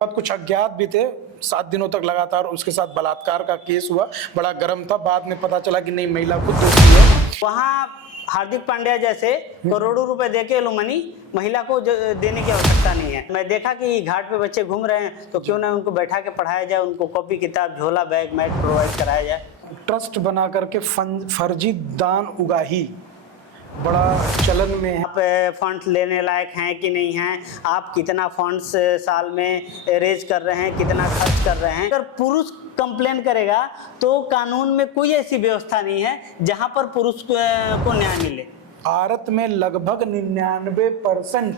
बाद कुछ अज्ञात भी थे, 7 दिनों तक लगातार उसके साथ बलात्कार का केस हुआ, बड़ा गर्म था। बाद में पता चला कि नहीं, महिला खुद दोषी है। वहाँ हार्दिक पांड्या जैसे करोड़ों रुपए देके एलुमनी महिला को देने की आवश्यकता नहीं है। मैं देखा कि घाट पे बच्चे घूम रहे हैं तो क्यों ना उनको बैठा के पढ़ाया जाए, उनको कॉपी किताब झोला बैग मैट प्रोवाइड कराया जाए। ट्रस्ट बना करके फर्जी दान उगाही बड़ा चलन में है। आप फंड्स लेने लायक हैं कि नहीं हैं, आप कितना फंड्स साल में रेज कर रहे हैं, कितना खर्च कर रहे हैं। अगर पुरुष कंप्लेन करेगा तो कानून में कोई ऐसी व्यवस्था नहीं है जहां पर पुरुष को न्याय मिले। भारत में लगभग 99%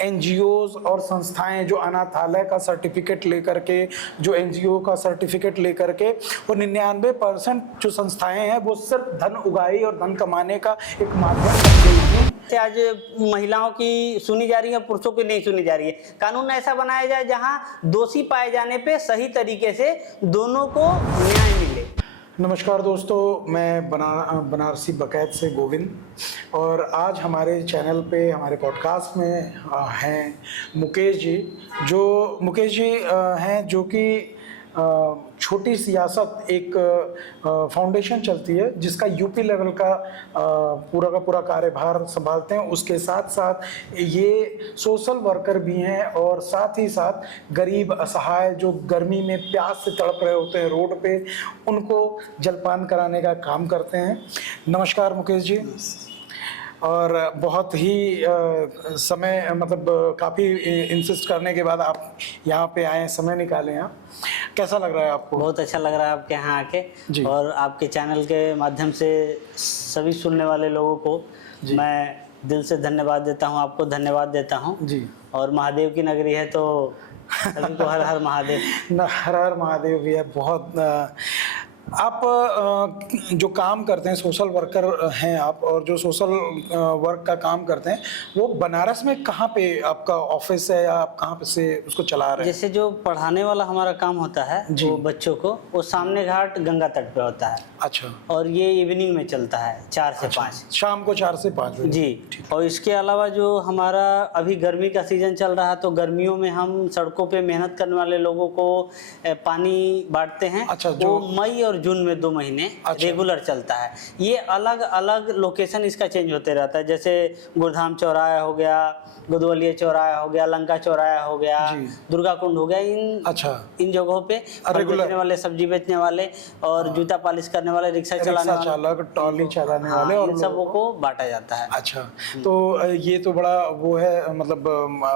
एनजीओज और संस्थाएं जो अनाथालय का सर्टिफिकेट लेकर के, जो एनजीओ का सर्टिफिकेट लेकर के, वो 99% जो संस्थाएं हैं वो सिर्फ धन उगाही और धन कमाने का एक माध्यम बन गई थी। आज महिलाओं की सुनी जा रही है, पुरुषों की नहीं सुनी जा रही है। कानून ऐसा बनाया जाए जहां दोषी पाए जाने पे सही तरीके से दोनों को न्याय मिले। नमस्कार दोस्तों, मैं बनारसी बकैत से गोविंद, और आज हमारे चैनल पे, हमारे पॉडकास्ट में हैं मुकेश जी। मुकेश जी हैं जो कि छोटी सियासत एक फाउंडेशन चलती है जिसका यूपी लेवल का पूरा कार्यभार संभालते हैं। उसके साथ साथ ये सोशल वर्कर भी हैं और साथ ही साथ गरीब असहाय जो गर्मी में प्यास से तड़प रहे होते हैं रोड पे, उनको जलपान कराने का काम करते हैं। नमस्कार मुकेश जी। और बहुत ही समय, मतलब काफ़ी इंसिस्ट करने के बाद आप यहाँ पे आए, समय निकाले हैं। कैसा लग रहा है आपको? बहुत अच्छा लग रहा है आपके यहाँ आके, और आपके चैनल के माध्यम से सभी सुनने वाले लोगों को मैं दिल से धन्यवाद देता हूँ। आपको धन्यवाद देता हूँ जी। और महादेव की नगरी है तो सभी को हर हर महादेव। हर हर महादेव भी है। बहुत आप जो काम करते हैं, सोशल वर्कर हैं आप, और जो सोशल वर्क का काम करते हैं वो बनारस में कहाँ पे आपका ऑफिस है, या आप कहाँ पे से उसको चला रहे हैं? जैसे जो पढ़ाने वाला हमारा काम होता है वो बच्चों को, वो सामने घाट गंगा तट पे होता है। अच्छा। और ये इवनिंग में चलता है 4 से 5, शाम को 4 से 5 जी। और इसके अलावा जो हमारा अभी गर्मी का सीजन चल रहा है तो गर्मियों में हम सड़कों पे मेहनत करने वाले लोगों को पानी बांटते हैं। अच्छा, जो मई और जून में 2 महीने रेगुलर चलता है। ये अलग अलग लोकेशन इसका चेंज होते रहता है। जैसे गुरधाम चौराया हो गया, गुदवलिया चौराया हो गया, लंका चौराया हो गया, दुर्गा कुंड हो गया। इन जगहों पे बेचने वाले, सब्जी बेचने वाले और जूता पॉलिश करने वाले, रिक्शा चालक, ट्रॉली चलाने वाले, और इन सबों को बांटा जाता है। अच्छा, तो ये तो बड़ा वो है, मतलब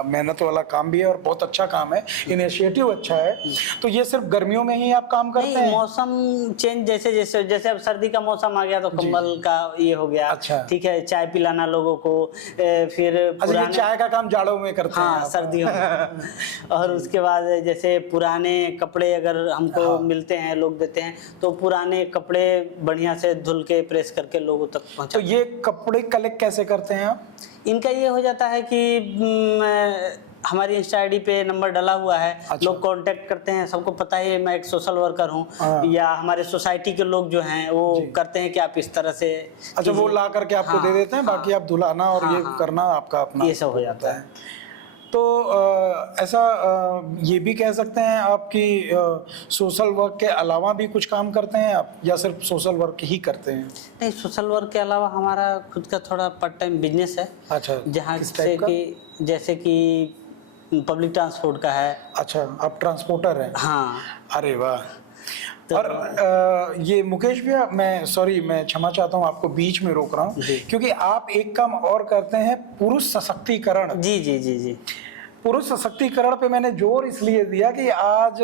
मेहनत वाला काम भी है और बहुत अच्छा काम है, इनिशिएटिव अच्छा है। तो ये सिर्फ गर्मियों में ही आप काम करते हैं? मौसम चेंज जैसे अब सर्दी का मौसम आ गया तो कंबल का ये हो गया। अच्छा। ठीक है, चाय पिलाना लोगों को, फिर चाय का काम जाड़ों में करते हैं? सर्दियों में। और उसके बाद जैसे पुराने कपड़े अगर हमको मिलते हैं, लोग देते हैं, तो पुराने कपड़े बढ़िया से धुल के प्रेस करके लोगों तक पहुंचा। तो ये कपड़े कलेक्ट कैसे करते हैं आप? इनका ये हो जाता है कि हमारी इंस्टा आईडी पे नंबर डला हुआ है। अच्छा। लोग कांटेक्ट करते हैं, सबको पता है मैं एक सोशल वर्कर हूँ, या हमारे सोसाइटी के लोग जो हैं वो करते हैं कि आप इस तरह से। अच्छा, वो ला करके आपको दे देते हैं, बाकी आप धुलाना और ये करना आपका अपना, ये सब हो जाता है। तो ऐसा ये भी कह सकते हैं आप कि सोशल वर्क के अलावा भी कुछ काम करते हैं आप, या सिर्फ सोशल वर्क ही करते हैं? नहीं, सोशल वर्क के अलावा हमारा खुद का थोड़ा पार्ट टाइम बिजनेस है। अच्छा, जहाँ से कि जैसे कि पब्लिक ट्रांसपोर्ट का है। अच्छा, आप ट्रांसपोर्टर हैं? हाँ। अरे वाह। और ये मुकेश भैया, मैं क्षमा चाहता हूँ, आपको बीच में रोक रहा हूँ, क्योंकि आप एक काम और करते हैं, पुरुष सशक्तिकरण। जी जी जी जी। पुरुष सशक्तिकरण पे मैंने जोर इसलिए दिया कि आज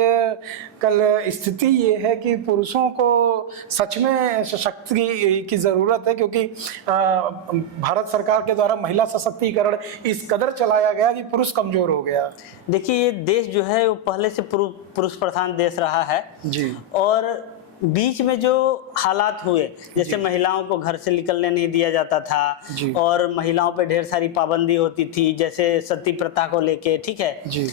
कल स्थिति ये है कि पुरुषों को सच में सशक्त की ज़रूरत है, क्योंकि भारत सरकार के द्वारा महिला सशक्तिकरण इस कदर चलाया गया कि पुरुष कमज़ोर हो गया। देखिए, ये देश जो है वो पहले से पुरुष प्रधान देश रहा है जी। और बीच में जो हालात हुए, जैसे महिलाओं को घर से निकलने नहीं दिया जाता था, और महिलाओं पे ढेर सारी पाबंदी होती थी, जैसे सती प्रथा को लेके, ठीक है जी।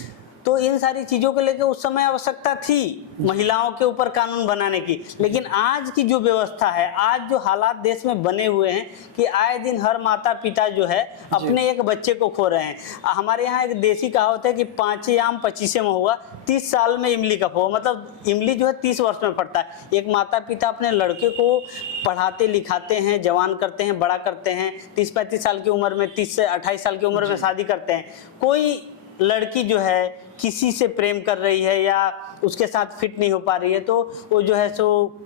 तो इन सारी चीजों को लेकर उस समय आवश्यकता थी महिलाओं के ऊपर कानून बनाने की। लेकिन आज की जो व्यवस्था है, आज जो हालात देश में बने हुए हैं कि आए दिन हर माता पिता जो है अपने एक बच्चे को खो रहे हैं। हमारे यहाँ एक देसी कहावत है कि 5 आम 25 में हुआ, 30 साल में इमली का फो, मतलब इमली जो है 30 वर्ष में फटता है। एक माता पिता अपने लड़के को पढ़ाते लिखाते हैं, जवान करते हैं, बड़ा करते हैं, 30-35 साल की उम्र में, 30 से 28 साल की उम्र में शादी करते हैं। कोई लड़की जो है किसी से प्रेम कर रही है या उसके साथ फिट नहीं हो पा रही है, तो वो जो है सो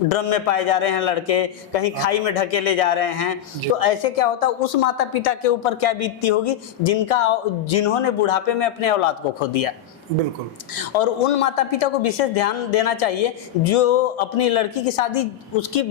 ड्रम में पाए जा रहे हैं लड़के, कहीं खाई में ढकेले जा रहे हैं। तो ऐसे क्या होता है, उस माता पिता के ऊपर क्या बीतती होगी जिन्होंने बुढ़ापे में अपने औलाद को खो दिया। बिल्कुल। और उन माता पिता को विशेष ध्यान देना चाहिए जो अपनी लड़की की शादी उसकी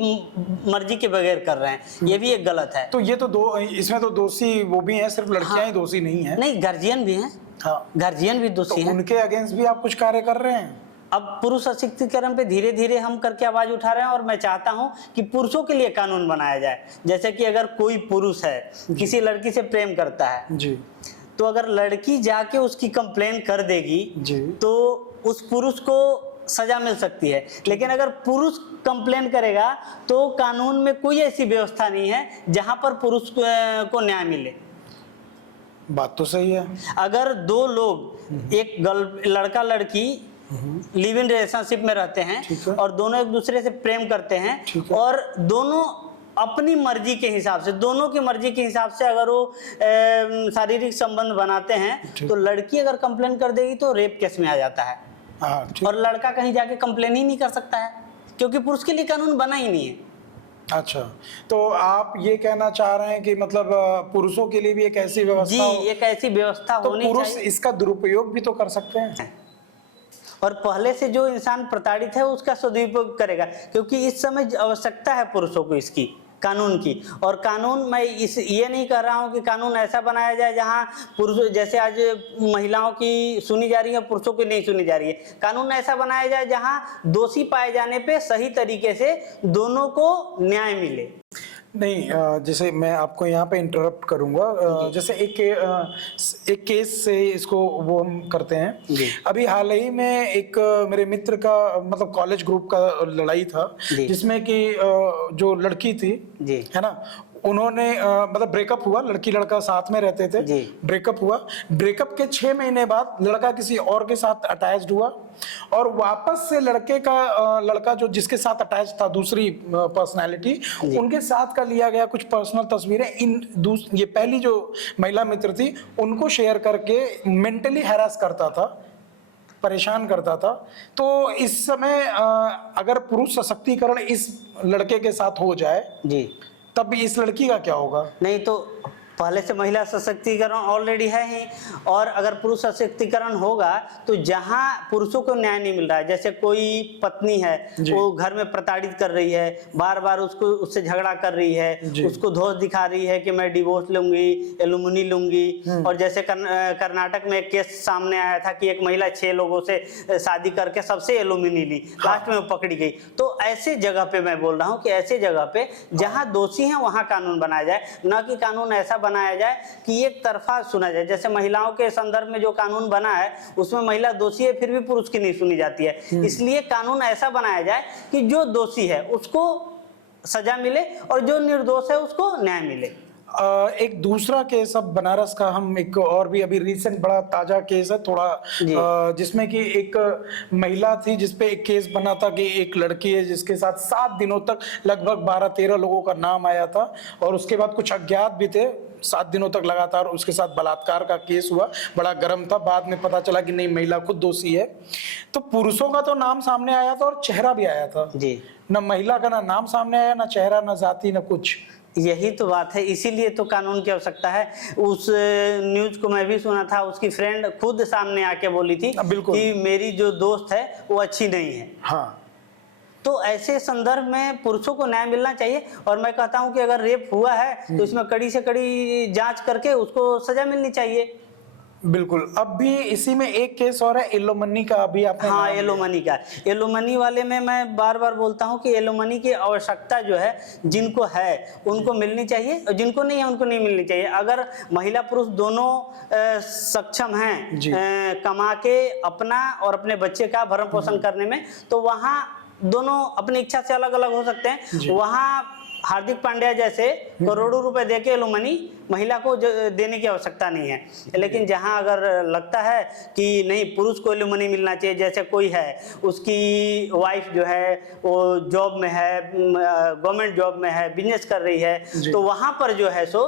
मर्जी के बगैर कर रहे हैं, ये भी एक गलत है। तो ये तो इसमें तो दोषी वो भी हैं, सिर्फ लड़कियां ही दोषी नहीं है। नहीं, गार्जियन भी हैं। हाँ, गार्जियन भी दोषी हैं। उनके अगेंस्ट भी आप कुछ कार्य कर रहे हैं? अब पुरुष सशक्तिकरण पे धीरे धीरे हम करके आवाज उठा रहे हैं, और मैं चाहता हूं कि पुरुषों के लिए कानून बनाया जाए। जैसे कि अगर कोई पुरुष है किसी लड़की से प्रेम करता है जी, तो अगर लड़की जाके उसकी कंप्लेन कर देगी जी, तो उस पुरुष को सजा मिल सकती है। लेकिन अगर पुरुष कंप्लेन करेगा तो कानून में कोई ऐसी व्यवस्था नहीं है जहां पर पुरुष को न्याय मिले। बात तो सही है। अगर दो लोग, एक लड़का लड़की लिव इन रिलेशनशिप में रहते हैं और दोनों एक दूसरे से प्रेम करते हैं और दोनों अपनी मर्जी के हिसाब से, दोनों की मर्जी के हिसाब से अगर वो शारीरिक संबंध बनाते हैं, तो लड़की अगर कंप्लेन कर देगी तो रेप केस में आ जाता है। और लड़का कहीं जाके कंप्लेन ही नहीं कर सकता है, क्योंकि पुरुष के लिए कानून बना ही नहीं है। अच्छा, तो आप ये कहना चाह रहे हैं कि मतलब पुरुषों के लिए भी एक ऐसी व्यवस्था जी, एक ऐसी व्यवस्था होनी चाहिए। पुरुष इसका दुरुपयोग भी तो कर सकते हैं, और पहले से जो इंसान प्रताड़ित है उसका सदुपयोग करेगा, क्योंकि इस समय आवश्यकता है पुरुषों को इसकी, कानून की। और कानून, मैं ये नहीं कह रहा हूँ कि कानून ऐसा बनाया जाए जहाँ पुरुष, जैसे आज महिलाओं की सुनी जा रही है, पुरुषों की नहीं सुनी जा रही है। कानून ऐसा बनाया जाए जहाँ दोषी पाए जाने पे सही तरीके से दोनों को न्याय मिले। नहीं, जैसे मैं आपको यहाँ पे इंटरप्ट करूँगा, जैसे एक केस से इसको वो हम करते हैं। अभी हाल ही में एक मेरे मित्र का मतलब कॉलेज ग्रुप का लड़ाई था, जिसमें कि जो लड़की थी, है ना, उन्होंने मतलब ब्रेकअप हुआ, लड़की लड़का साथ में रहते थे, ब्रेकअप हुआ। ब्रेकअप के 6 महीने बाद लड़का किसी और के साथ अटैच्ड हुआ और वापस से लड़का जो जिसके साथ अटैच था, दूसरी पर्सनालिटी, उनके साथ का लिया गया कुछ पर्सनल तस्वीरें ये पहली जो महिला मित्र थी उनको शेयर करके मेंटली हैरास करता था, परेशान करता था। तो इस समय अगर पुरुष सशक्तिकरण इस लड़के के साथ हो जाए जी, तब इस लड़की का क्या होगा? नहीं, तो पहले से महिला सशक्तिकरण ऑलरेडी है ही, और अगर पुरुष सशक्तिकरण होगा तो जहां पुरुषों को न्याय नहीं मिल रहा है, जैसे कोई पत्नी है वो घर में प्रताड़ित कर रही है, बार बार उससे झगड़ा कर रही है, उसको धोष दिखा रही है कि मैं डिवोर्स लूंगी, एलुमनी लूंगी। और जैसे कर्नाटक में एक केस सामने आया था कि एक महिला 6 लोगों से शादी करके सबसे एलुमनी ली, लास्ट में वो पकड़ी गई। तो ऐसे जगह पे मैं बोल रहा हूँ कि ऐसे जगह पे जहाँ दोषी है वहां कानून बनाया जाए, न कि कानून ऐसा बनाया जाए कि एक तरफा सुना जाए। जैसे महिलाओं के संदर्भ में जो कानून बना है उसमें महिला दोषी है फिर भी पुरुष की नहीं सुनी जाती है। इसलिए कानून ऐसा बनाया जाए कि जो दोषी है उसको सजा मिले और जो निर्दोष है उसको न्याय मिले। एक दूसरा केस अब बनारस का, हम एक और भी अभी रिसेंट बड़ा ताजा केस है थोड़ा, जिसमें कि एक महिला थी जिसपे एक केस बना था कि एक लड़की है जिसके साथ 7 दिनों तक लगभग 12-13 लोगों का नाम आया था और उसके बाद कुछ अज्ञात भी थे। 7 दिनों तक लगातार उसके साथ बलात्कार का केस हुआ, बड़ा गर्म था। बाद में पता चला कि नहीं, महिला खुद दोषी है। तो पुरुषों का तो नाम सामने आया था और चेहरा भी आया था जी, न महिला का ना नाम सामने आया, ना चेहरा, ना जाति, ना कुछ। यही तो बात है, इसीलिए तो कानून की आवश्यकता है। उस न्यूज को मैं भी सुना था, उसकी फ्रेंड खुद सामने आके बोली थी कि मेरी जो दोस्त है वो अच्छी नहीं है। हाँ, तो ऐसे संदर्भ में पुरुषों को न्याय मिलना चाहिए। और मैं कहता हूं कि अगर रेप हुआ है तो इसमें कड़ी से कड़ी जांच करके उसको सजा मिलनी चाहिए। बिल्कुल। अब भी इसी में एक केस और है एलोमनी का, अभी आपने हाँ, नाम लिया। एलोमनी का। एलोमनी वाले में मैं बार बार बोलता हूँ कि एलोमनी की आवश्यकता जो है जिनको है उनको मिलनी चाहिए, और जिनको नहीं है उनको नहीं मिलनी चाहिए। अगर महिला पुरुष दोनों सक्षम हैं जी। कमा के अपना और अपने बच्चे का भरण पोषण करने में, तो वहाँ दोनों अपनी इच्छा से अलग अलग हो सकते हैं। वहाँ हार्दिक पांड्या जैसे करोड़ों रुपए देके एलुमनी महिला को देने की आवश्यकता नहीं है। लेकिन जहां अगर लगता है कि नहीं पुरुष को एलुमनी मिलना चाहिए, जैसे कोई है उसकी वाइफ जो है वो जॉब में है, गवर्नमेंट जॉब में है, बिजनेस कर रही है, तो वहां पर जो है सो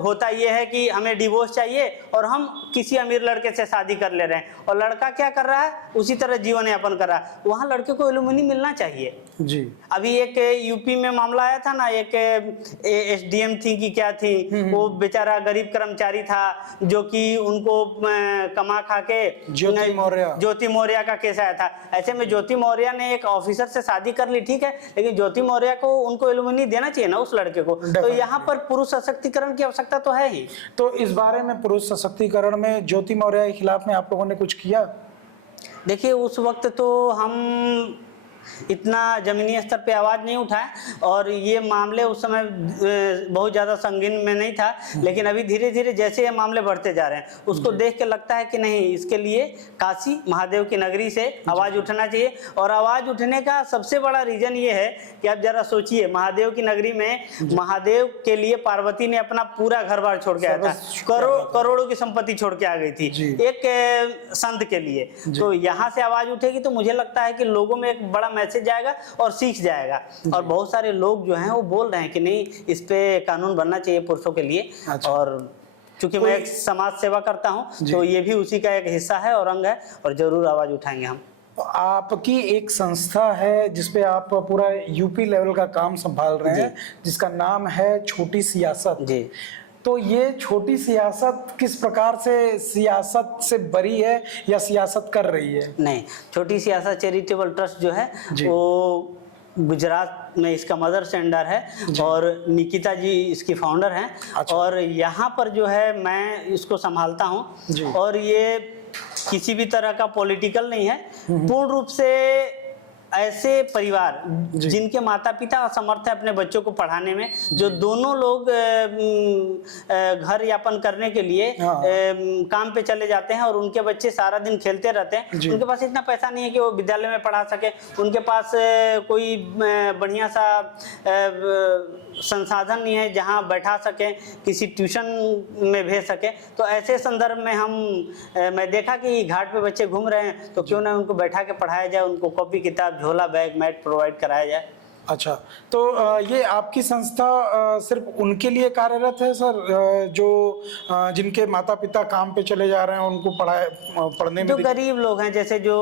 होता ये है कि हमें डिवोर्स चाहिए और हम किसी अमीर लड़के से शादी कर ले रहे हैं, और लड़का क्या कर रहा है उसी तरह जीवन यापन कर रहा है, वहां लड़के को एलुमनी मिलना चाहिए जी। अभी एक यूपी में मामला आया था ना, एक एसडीएम थी कि क्या थी, वो बेचारा गरीब कर्मचारी था जो कि उनको कमा खा के ज्योति मौर्य का केस आया था। ऐसे में ज्योति मौर्य ने एक ऑफिसर से शादी कर ली, ठीक है, लेकिन ज्योति मौर्य को उनको एलुमनी देना चाहिए ना उस लड़के को। तो यहाँ पर पुरुष सशक्तिकरण की आवश्यकता तो है ही। तो इस बारे में पुरुष सशक्तिकरण में ज्योति मौर्य के खिलाफ में आप लोगों ने कुछ किया? देखिए उस वक्त तो हम इतना जमीनी स्तर पे आवाज नहीं उठाए, और ये मामले उस समय बहुत ज़्यादा संगीन में नहीं था, लेकिन अभी धीरे धीरे जैसे ये मामले बढ़ते जा रहे हैं उसको देख के लगता है कि नहीं, इसके लिए काशी महादेव की नगरी से आवाज़ उठना चाहिए। और आवाज़ उठने का सबसे बड़ा रीज़न ये है कि आप जरा सोचिए, महादेव की नगरी में महादेव के लिए पार्वती ने अपना पूरा घर बार छोड़ के आया था, करोड़ों की संपत्ति छोड़ के आ गई थी एक संत के लिए। तो यहाँ से आवाज़ उठेगी तो मुझे लगता है कि लोगों में एक बड़ा मैसेज जाएगा और सीख जाएगा, और बहुत सारे लोग जो हैं वो बोल रहे हैं कि नहीं इस पे कानून बनना चाहिए पुरुषों के लिए। और चूंकि मैं एक समाज सेवा करता हूं तो ये भी उसी का एक हिस्सा है और अंग है, और जरूर आवाज उठाएंगे हम। आपकी एक संस्था है जिसपे आप पूरा यूपी लेवल का काम संभाल रहे हैं, जिसका नाम है छोटी सियासत जी। तो ये छोटी सियासत किस प्रकार से सियासत से बरी है या सियासत कर रही है? नहीं, छोटी सियासत चैरिटेबल ट्रस्ट जो है वो गुजरात में इसका मदर सेंटर है, और निकिता जी इसकी फाउंडर हैं। अच्छा। और यहाँ पर जो है मैं इसको संभालता हूँ, और ये किसी भी तरह का पॉलिटिकल नहीं है, पूर्ण रूप से ऐसे परिवार जिनके माता पिता असमर्थ है अपने बच्चों को पढ़ाने में, जो दोनों लोग घर यापन करने के लिए काम पे चले जाते हैं और उनके बच्चे सारा दिन खेलते रहते हैं, उनके पास इतना पैसा नहीं है कि वो विद्यालय में पढ़ा सके, उनके पास कोई बढ़िया सा संसाधन नहीं है जहां बैठा सके, किसी ट्यूशन में भेज सके। तो ऐसे संदर्भ में मैं देखा कि घाट पे बच्चे घूम रहे हैं, तो क्यों ना उनको बैठा के पढ़ाया जाए, उनको कॉपी किताब झोला बैग मैट प्रोवाइड कराया जाए। अच्छा, तो ये आपकी संस्था सिर्फ उनके लिए कार्यरत है सर, जो जिनके माता पिता काम पे चले जा रहे हैं उनको पढ़ने में? जो गरीब लोग हैं, जैसे जो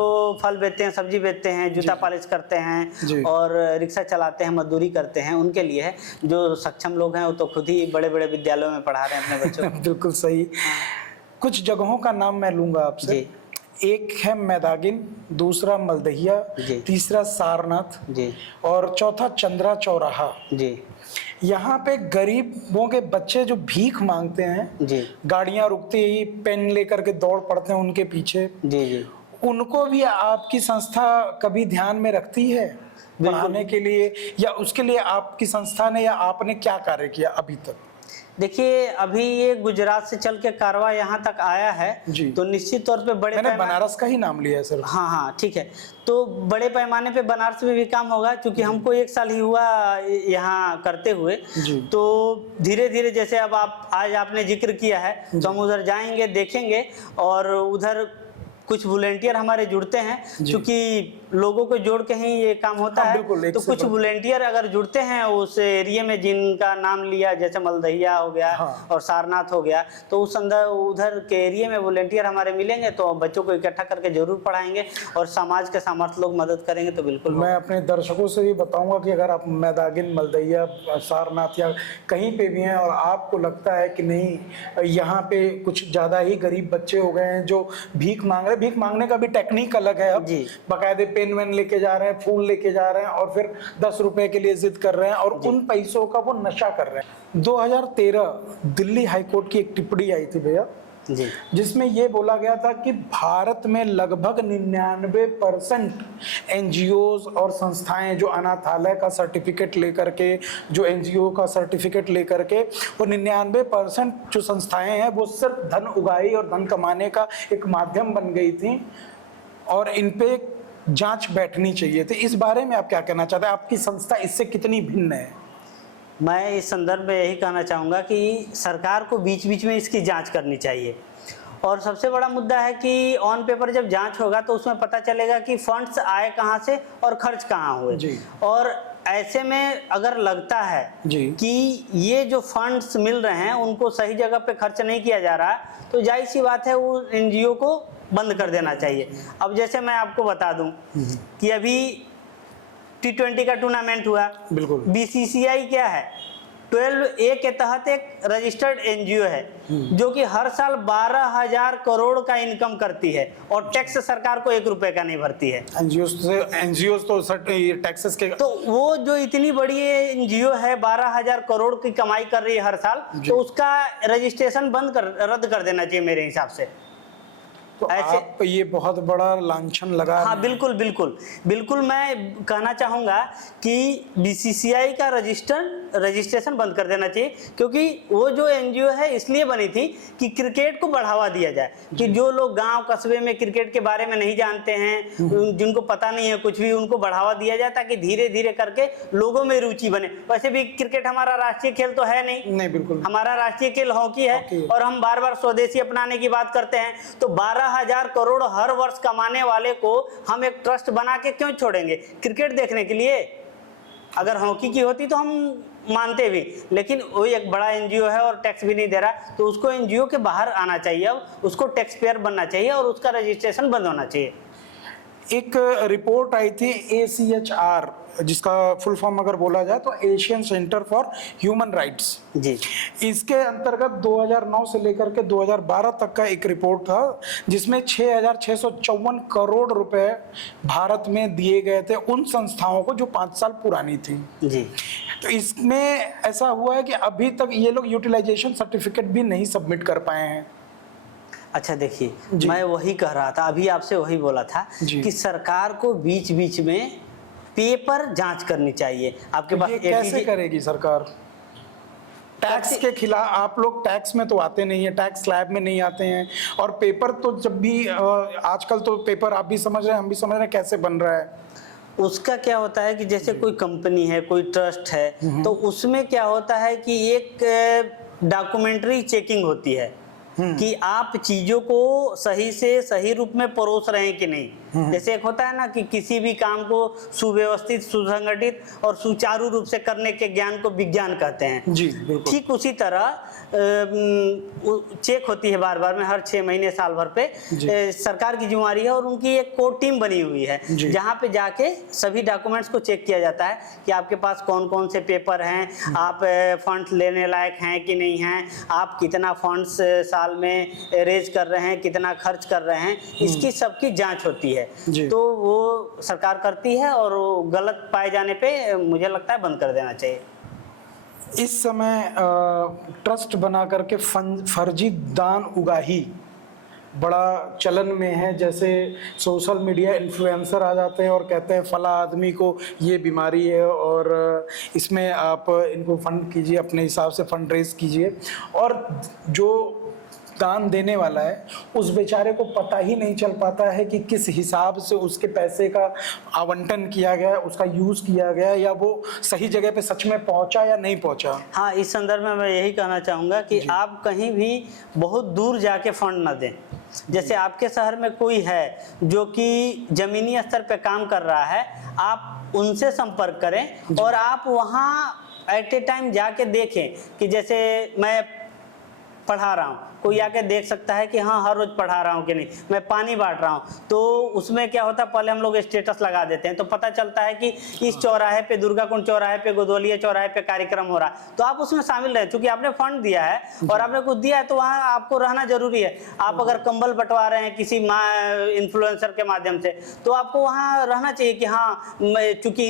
फल बेचते हैं, सब्जी बेचते हैं, जूता पॉलिश करते हैं और रिक्शा चलाते हैं, मजदूरी करते हैं, उनके लिए है। जो सक्षम लोग हैं वो तो खुद ही बड़े बड़े विद्यालयों में पढ़ा रहे हैं अपने बच्चों को। बिल्कुल सही। कुछ जगहों का नाम मैं लूंगा आपसे। एक है मैदागिन, दूसरा मलदहिया, तीसरा सारनाथ जी, और चौथा चंद्रा चौराहा जी। यहाँ पे गरीबों के बच्चे जो भीख मांगते हैं जी, गाड़ियाँ रुकती ही पेन लेकर के दौड़ पड़ते हैं उनके पीछे जी जी, उनको भी आपकी संस्था कभी ध्यान में रखती है पढ़ाने के लिए, या उसके लिए आपकी संस्था ने या आपने क्या कार्य किया अभी तक? देखिए अभी ये गुजरात से चल के कारवा यहाँ तक आया है, तो निश्चित तौर पे बड़े, मैंने बनारस का ही नाम लिया है सर। हाँ हाँ ठीक है, तो बड़े पैमाने पे बनारस में भी काम होगा, क्योंकि हमको 1 साल ही हुआ यहाँ करते हुए। तो धीरे धीरे जैसे अब आज आपने जिक्र किया है, तो हम उधर जाएंगे, देखेंगे, और उधर कुछ वॉलेंटियर हमारे जुड़ते हैं, क्योंकि लोगों को जोड़ के ही ये काम होता है। तो कुछ वॉलेंटियर अगर जुड़ते हैं उस एरिया में जिनका नाम लिया, जैसे मलदहिया हो गया और सारनाथ हो गया, तो उस अंदर उधर के एरिया में वॉलेंटियर हमारे मिलेंगे तो बच्चों को इकट्ठा करके जरूर पढ़ाएंगे, और समाज के सामर्थ्य लोग मदद करेंगे तो बिल्कुल। मैं अपने दर्शकों से भी बताऊंगा कि अगर आप मैदागिन, मलदहिया, सारनाथ या कहीं पे भी हैं और आपको लगता है कि नहीं यहाँ पे कुछ ज़्यादा ही गरीब बच्चे हो गए हैं जो भीख मांग रहे, भीख मांगने का भी टेक्निक अलग है, अब बाकायदे पेन वेन लेके जा रहे हैं, फूल लेके जा रहे हैं, और फिर 10 रुपए के लिए जिद कर रहे हैं और उन पैसों का वो नशा कर रहे हैं। 2013 दिल्ली हाईकोर्ट की एक टिप्पणी आई थी भैया, जी। जिसमें ये बोला गया था कि भारत में लगभग 99% एनजीओज और संस्थाएं जो अनाथालय का सर्टिफिकेट लेकर के, जो एनजीओ का सर्टिफिकेट लेकर के, वो 99% जो संस्थाएं हैं वो सिर्फ धन उगाही और धन कमाने का एक माध्यम बन गई थी और इन पे जांच बैठनी चाहिए थी। इस बारे में आप क्या कहना चाहते हैं? आपकी संस्था इससे कितनी भिन्न है? मैं इस संदर्भ में यही कहना चाहूँगा कि सरकार को बीच बीच में इसकी जांच करनी चाहिए। और सबसे बड़ा मुद्दा है कि ऑन पेपर जब जांच होगा तो उसमें पता चलेगा कि फंड्स आए कहाँ से और खर्च कहाँ हुए। जी। और ऐसे में अगर लगता है जी। कि ये जो फंड्स मिल रहे हैं उनको सही जगह पे खर्च नहीं किया जा रहा, तो जाहिर सी बात है वो एनजीओ को बंद कर देना चाहिए। अब जैसे मैं आपको बता दूं कि अभी T20 का टूर्नामेंट हुआ, बिल्कुल। बीसीसीआई क्या है, 12A के तहत एक रजिस्टर्ड एनजीओ है जो कि हर साल 12,000 करोड़ का इनकम करती है और टैक्स सरकार को 1 रुपए का नहीं भरती है। एनजीओ तो टैक्सेस के, तो वो जो इतनी बड़ी एनजीओ है 12,000 करोड़ की कमाई कर रही है हर साल, तो उसका रजिस्ट्रेशन रद्द कर देना चाहिए मेरे हिसाब से। तो आप ये बहुत बड़ा लांछन लगा। हाँ बिल्कुल बिल्कुल बिल्कुल। मैं कहना चाहूँगा कि बीसीसीआई का रजिस्ट्रेशन बंद कर देना चाहिए, क्योंकि वो जो एनजीओ है इसलिए बनी थी कि क्रिकेट को बढ़ावा दिया जाए, कि जो लोग गांव कस्बे में क्रिकेट के बारे में नहीं जानते हैं, जिनको पता नहीं है कुछ भी, उनको बढ़ावा दिया जाए ताकि धीरे धीरे करके लोगों में रुचि बने। वैसे भी क्रिकेट हमारा राष्ट्रीय खेल तो है नहीं, बिल्कुल। हमारा राष्ट्रीय खेल हॉकी है और हम बार बार स्वदेशी अपनाने की बात करते हैं। तो 12,000 करोड़ हर वर्ष कमाने वाले को हम एक ट्रस्ट बना के क्यों छोड़ेंगे क्रिकेट देखने के लिए? अगर हॉकी की होती तो हम मानते भी, लेकिन वो एक बड़ा एनजीओ है और टैक्स भी नहीं दे रहा, तो उसको एनजीओ के बाहर आना चाहिए, अब उसको टैक्स पेयर बनना चाहिए और उसका रजिस्ट्रेशन बंद होना चाहिए। एक रिपोर्ट आई थी ACHR, जिसका फुल फॉर्म अगर बोला जाए तो Asian centre for human rights जी। इसके अंतर्गत 2009 से लेकर के 2012 तक का एक रिपोर्ट था जिसमें 6,654 करोड़ रुपए भारत में दिए गए थे उन संस्थाओं को जो 5 साल पुरानी थी। जी। तो इसमें ऐसा हुआ है कि अभी तक ये लोग यूटिलाइजेशन सर्टिफिकेट भी नहीं सबमिट कर पाए हैं। अच्छा देखिए, मैं वही कह रहा था, अभी आपसे वही बोला था कि सरकार को बीच बीच में पेपर जांच करनी चाहिए। आपके पास कैसे करेगी सरकार? टैक्स के खिलाफ आप लोग टैक्स में तो आते नहीं है, टैक्स स्लैब में नहीं आते हैं, और पेपर तो जब भी आजकल तो पेपर आप भी समझ रहे हैं, हम भी समझ रहे हैं कैसे बन रहा है। उसका क्या होता है कि जैसे कोई कंपनी है, कोई ट्रस्ट है, तो उसमें क्या होता है कि एक डॉक्यूमेंट्री चेकिंग होती है कि आप चीजों को सही से सही रूप में परोस रहे हैं कि नहीं। जैसे एक होता है ना कि किसी भी काम को सुव्यवस्थित, सुसंगठित और सुचारू रूप से करने के ज्ञान को विज्ञान कहते हैं। जी, ठीक उसी तरह चेक होती है बार बार में, हर 6 महीने साल भर पे सरकार की जिम्मेदारी है और उनकी एक कोर टीम बनी हुई है जहाँ पे जाके सभी डॉक्यूमेंट्स को चेक किया जाता है कि आपके पास कौन कौन से पेपर हैं, आप फंड्स लेने लायक हैं कि नहीं हैं, आप कितना फंड्स साल में रेज कर रहे हैं, कितना खर्च कर रहे हैं, इसकी सबकी जांच होती है। तो वो सरकार करती है और वो गलत पाए जाने पे मुझे लगता है बंद कर देना चाहिए। इस समय ट्रस्ट बना करके फर्जी दान उगाही बड़ा चलन में है। जैसे सोशल मीडिया इन्फ्लुएंसर आ जाते हैं और कहते हैं फला आदमी को ये बीमारी है और इसमें आप इनको फंड कीजिए, अपने हिसाब से फंड रेज कीजिए, और जो दान देने वाला है उस बेचारे को पता ही नहीं चल पाता है कि किस हिसाब से उसके पैसे का आवंटन किया गया, उसका यूज किया गया, या वो सही जगह पे सच में पहुंचा या नहीं पहुंचा। हाँ, इस संदर्भ में मैं यही कहना चाहूँगा कि आप कहीं भी बहुत दूर जाके फंड न दें। जैसे आपके शहर में कोई है जो कि जमीनी स्तर पे काम कर रहा है, आप उनसे संपर्क करें और आप वहाँ एट ए टाइम जाके देखें कि जैसे मैं पढ़ा रहा हूँ, कोई आके देख सकता है कि हाँ हर रोज पढ़ा रहा हूँ कि नहीं, मैं पानी बांट रहा हूँ, तो उसमें क्या होता है पहले हम लोग स्टेटस लगा देते हैं तो पता चलता है कि इस चौराहे पे, दुर्गा कुंड चौराहे पे, गोदवलिया चौराहे पे कार्यक्रम हो रहा है, तो आप उसमें शामिल रहे। चूंकि आपने फंड दिया है और आपने कुछ दिया है तो वहाँ आपको रहना जरूरी है। आप अगर कंबल बंटवा रहे हैं किसी इन्फ्लुएंसर के माध्यम से तो आपको वहाँ रहना चाहिए कि हाँ, चूंकि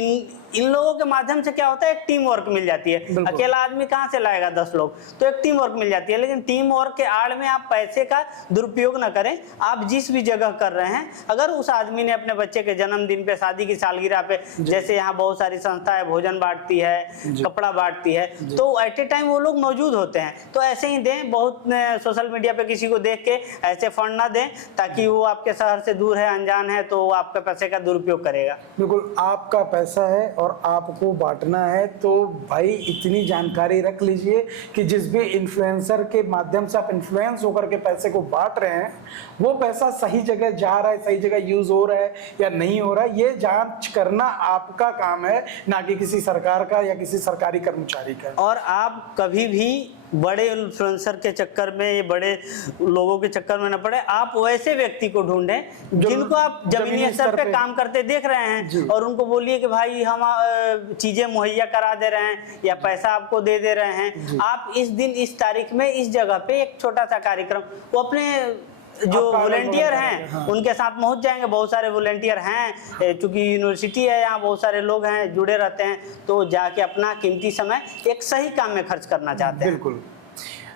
इन लोगों के माध्यम से क्या होता है एक टीम वर्क मिल जाती है। अकेला आदमी कहाँ से लाएगा 10 लोग, तो एक टीम वर्क मिल जाती है। लेकिन टीम वर्क के बाढ़ में आप पैसे का दुरुपयोग ना करें। आप जिस भी जगह कर रहे हैं, अगर उस आदमी ने अपने बच्चे के जन्मदिन पे, शादी की सालगिरह पे, जैसे यहाँ बहुत सारी संस्थाएं भोजन बांटती है, कपड़ा बांटती है, तो एट ए टाइम वो लोग मौजूद होते हैं, तो ऐसे ही दें। बहुत सोशल मीडिया पे किसी को देख के ऐसे फंड ना दें, ताकि वो आपके शहर से दूर है, अनजान है, तो वो आपके पैसे का दुरुपयोग करेगा। बिल्कुल, आपका पैसा है और आपको बांटना है, तो भाई इतनी जानकारी रख लीजिए कि जिस भी इन्फ्लुएंसर के माध्यम से आप इन्फ्लुएंस होकर के पैसे को बांट रहे हैं, वो पैसा सही जगह जा रहा है, सही जगह यूज हो रहा है या नहीं हो रहा है, ये जांच करना आपका काम है, ना कि किसी सरकार का या किसी सरकारी कर्मचारी का। और आप कभी भी बड़े इन्फ्लुएंसर के चक्कर में, बड़े लोगों के चक्कर में न पड़े। आप वैसे व्यक्ति को ढूंढें जिनको आप जमीनी स्तर पे काम करते देख रहे हैं, और उनको बोलिए कि भाई हम चीजें मुहैया करा दे रहे हैं या पैसा आपको दे दे रहे हैं, आप इस दिन इस तारीख में इस जगह पे एक छोटा सा कार्यक्रम, वो अपने जो वॉलंटियर हैं उनके साथ पहुंच जाएंगे। बहुत सारे वॉलंटियर हैं, क्योंकि यूनिवर्सिटी है, यहाँ बहुत सारे लोग हैं जुड़े रहते हैं, तो जाके अपना कीमती समय एक सही काम में खर्च करना चाहते हैं। बिल्कुल।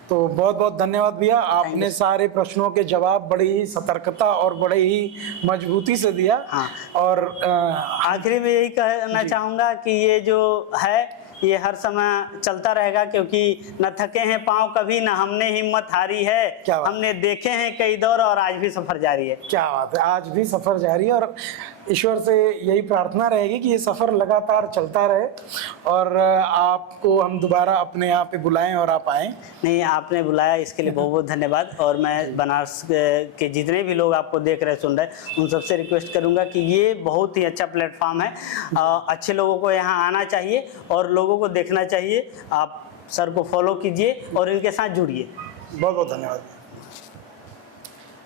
तो बहुत बहुत धन्यवाद भैया, आपने सारे प्रश्नों के जवाब बड़ी ही सतर्कता और बड़े ही मजबूती से दिया। और आखिरी में यही कहना चाहूँगा कि ये जो है ये हर समय चलता रहेगा, क्योंकि न थके हैं पाँव कभी, न हमने हिम्मत हारी है, हमने देखे हैं कई दौर और आज भी सफर जारी है। क्या बात है, आज भी सफर जारी है, और ईश्वर से यही प्रार्थना रहेगी कि ये सफर लगातार चलता रहे और आपको हम दोबारा अपने यहाँ पे बुलाएं और आप आएं। नहीं, आपने बुलाया इसके लिए बहुत बहुत धन्यवाद। और मैं बनारस के जितने भी लोग आपको देख रहे सुन रहे, उन सबसे रिक्वेस्ट करूंगा कि ये बहुत ही अच्छा प्लेटफॉर्म है, अच्छे लोगों को यहाँ आना चाहिए और लोगों को देखना चाहिए। आप सर को फॉलो कीजिए और इनके साथ जुड़िए। बहुत बहुत धन्यवाद।